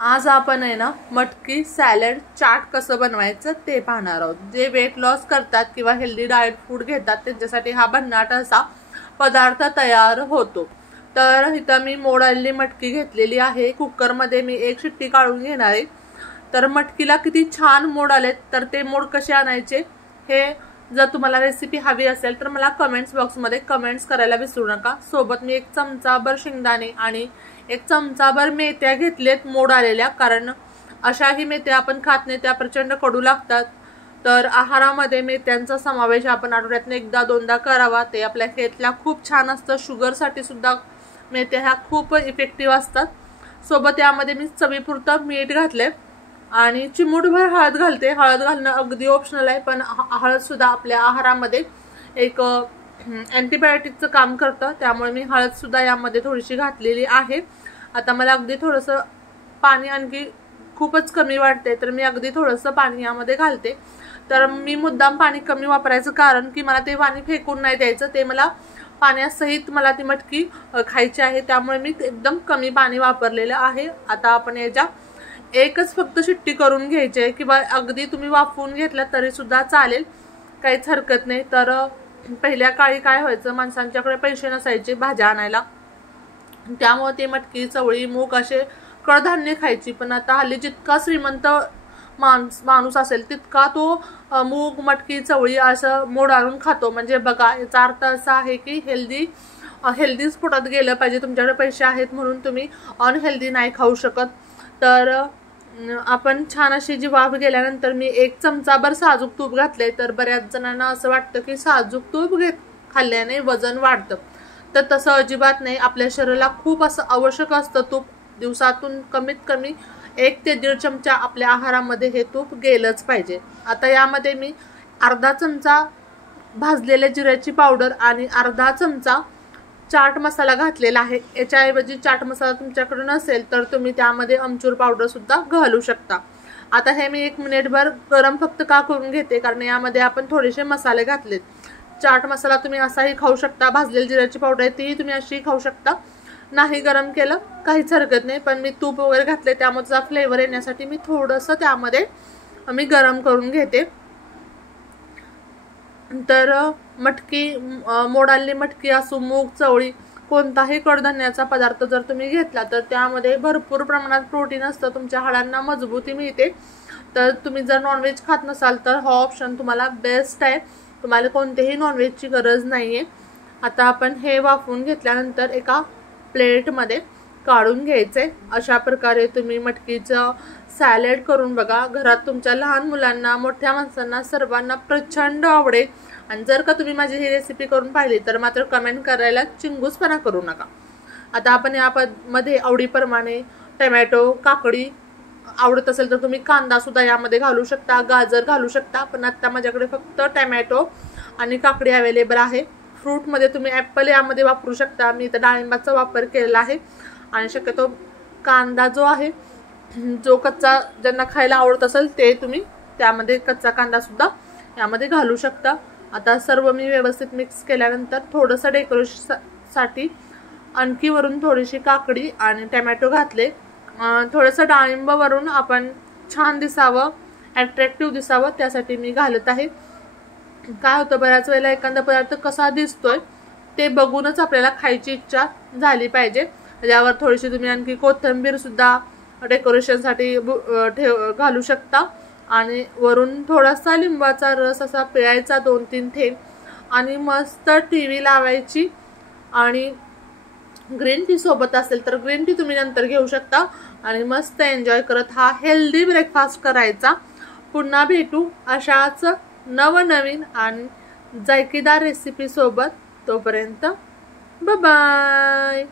आज आपण आहे ना मटकी सॅलड चाट कसं बनवायचं ते पाहणार आहोत। जे वेट लॉस करतात किंवा हेल्दी डाएट फूड घेतात त्यांच्यासाठी हा भन्नाट असा पदार्थ तयार होतो। तर इथं मी मोड आलेली मटकी घेतलेली आहे। कुकर मध्ये मी एक शिट्टी काढून घेणार आहे। तर मटकीला किती छान मोड आले, तर ते मोड कसे आणायचे हे जर तुम्हाला रेसिपी हवी असेल तर मला कमेंट्स बॉक्स मध्ये कमेंट्स करायला विसरू नका। सोबत मी एक चमचाभर शेंगदाणे आणि एक चमचाभर मेथ्या घेतलेत मोड आलेल्या, कारण अशाही मेथ्या आपण खात नाही, त्या प्रचंड कडू लागतात। तर आहारामध्ये मेथ्यांचा समावेश आपण आठवड्यातून एकदा दोनदा करावा, ते आपल्या हेल्थला खूप छान असतं। शुगर साठी सुद्धा मेथ्या ह्या खूप इफेक्टिव्ह असतात। सोबत यामध्ये मी चवीपुरतं मीठ घातले आणि चिमूटभर हळद घालते। हळद घालणं अगदी ऑप्शनल आहे, पण हळद सुद्धा आपल्या आहारामध्ये एक अँटीबायोटिकचं काम करतं, त्यामुळे मी हळद सुद्धा यामध्ये थोडीशी घातलेली आहे। आता मला अगदी थोडंसं पाणी आणखी खूपच कमी वाटते, तर मी अगदी थोडंसं पाणी यामध्ये घालते। तर मी मुद्दाम पाणी कमी वापरायचं कारण की मला ते पाणी फेकून नाही द्यायचं, ते मला पाण्यासहित मला ती मटकी खायची आहे, त्यामुळे मी एकदम कमी पाणी वापरलेलं आहे। आता आपण याच्या एकच फक्त शिट्टी करून घ्यायची आहे, किंवा अगदी तुम्ही वाफवून घेतला तरी सुद्धा चालेल, काहीच हरकत नाही। तर पहिल्या काळी काय व्हायचं, माणसांच्याकडे पैसे नसायचे भाज्या आणायला, त्यामुळे ते मटकी चवळी मूग असे कडधान्य खायची। पण आता हल्ली जितका श्रीमंत माणूस असेल तितका तो मूग मटकी चवळी असं मोड आणून खातो। म्हणजे बघा, याचा अर्थ असा आहे की हेल्दी पोटात गेलं पाहिजे। तुमच्याकडे पैसे आहेत म्हणून तुम्ही अनहेल्दी नाही खाऊ शकत। तर आपण छान अशी जी वाफ गेल्यानंतर मी एक चमचाभर साजूक तूप घातले। तर बऱ्याच जणांना असं वाटतं की साजूक तूप खाल्ल्याने वजन वाढतं, तर तसं अजिबात नाही। आपल्या शरीराला खूप असं आवश्यक असतं तूप। दिवसातून कमीत कमी 1 ते 1.5 चमचा आपल्या आहारामध्ये हे तूप गेलंच पाहिजे। आता यामध्ये मी अर्धा चमचा भाजलेल्या जिऱ्याची पावडर आणि अर्धा चमचा चाट मसाला घातलेला आहे। याच्याऐवजी चाट मसाला तुमच्याकडे नसेल तर तुम्ही त्यामध्ये आमचूर पावडर सुद्धा घालू शकता। आता हे मी 1 मिनिटभर गरम फक्त का करून घेते, कारण यामध्ये आपण थोडेसे मसाले घातलेत। चाट मसाला तुम्ही असाही खाऊ शकता, भाजलेली जिऱ्याची पावडर आहे ती तुम्ही अशी खाऊ शकता, नाही गरम केलं काहीच हरकत नाही। पण मी तूप वगैरे घातले त्यामुळे त्याचा फ्लेवर येण्यासाठी मी थोडंसं त्यामध्ये गरम करून घेते। तर मटकी मोड आलेली मटकी असो मूग चवळी कोणताही कडधान्याचा पदार्थ जर तुम्ही घेतला तर त्यामध्ये भरपूर प्रमाणात प्रोटीन असतं, तुमच्या हाडांना मजबूती मिळते। तर तुम्ही जर नॉनव्हेज खात नसाल तर हा ऑप्शन तुम्हाला बेस्ट आहे, तुम्हाला कोणतेही नॉनव्हेजची गरज नाहीये। आता आपण हे वाफवून घेतल्यानंतर एका प्लेटमध्ये काढून घ्यायचे। अशा प्रकारे तुम्ही मटकीचं सॅलड करून बघा, घरात तुमच्या लहान मुलांना मोठ्या माणसांना सर्वांना प्रचंड आवडेल। आणि जर का तुम्ही माझी ही रेसिपी करून पाहिली तर मात्र कमेंट करायला चिंगूसपणा करू नका। आता आपण यामध्ये आवडीप्रमाणे टोमॅटो काकडी आवडत असेल तर तुम्ही कांदा सुद्धा यामध्ये घालू शकता, गाजर घालू शकता, पण आता माझ्याकडे फक्त टोमॅटो आणि काकडी अवेलेबल आहे। फ्रूट मध्ये तुम्ही ॲपल यामध्ये वापरू शकता, मी इथं डाळिंबाचा वापर केलेला आहे। आणि शक्यतो कांदा जो आहे, जो कच्चा ज्यांना खायला आवडत असेल ते तुम्ही त्यामध्ये कच्चा कांदा सुद्धा यामध्ये घालू शकता। आता सर्व मी व्यवस्थित मिक्स केल्यानंतर थोडंसं डेकोरेशनसाठी आणखी वरून थोडीशी काकडी आणि टोमॅटो घातले। थोडंसं डाळिंब वरून आपण छान दिसावं, अट्रॅक्टिव्ह दिसावं त्यासाठी मी घालत आहे। काय होतं, बऱ्याच वेळेला एखादा पदार्थ कसा दिसतोय ते बघूनच आपल्याला खायची इच्छा झाली पाहिजे। त्यावर थोडीशी तुम्ही आणखी कोथिंबीर सुद्धा डेकोरेशनसाठी घालू शकता आणि वरून थोडासा लिंबाचा रस असा पिळायचा 2-3 थेंब आणि मस्त टीव्ही लावायची। आणि ग्रीन टी सोबत असेल तर ग्रीन टी तुम्ही नंतर घेऊ शकता आणि मस्त एन्जॉय करत हा हेल्दी ब्रेकफास्ट करायचा। पुन्हा भेटू अशाच नवनवीन आणि जायकेदार रेसिपी सोबत, तोपर्यंत बाय बाय।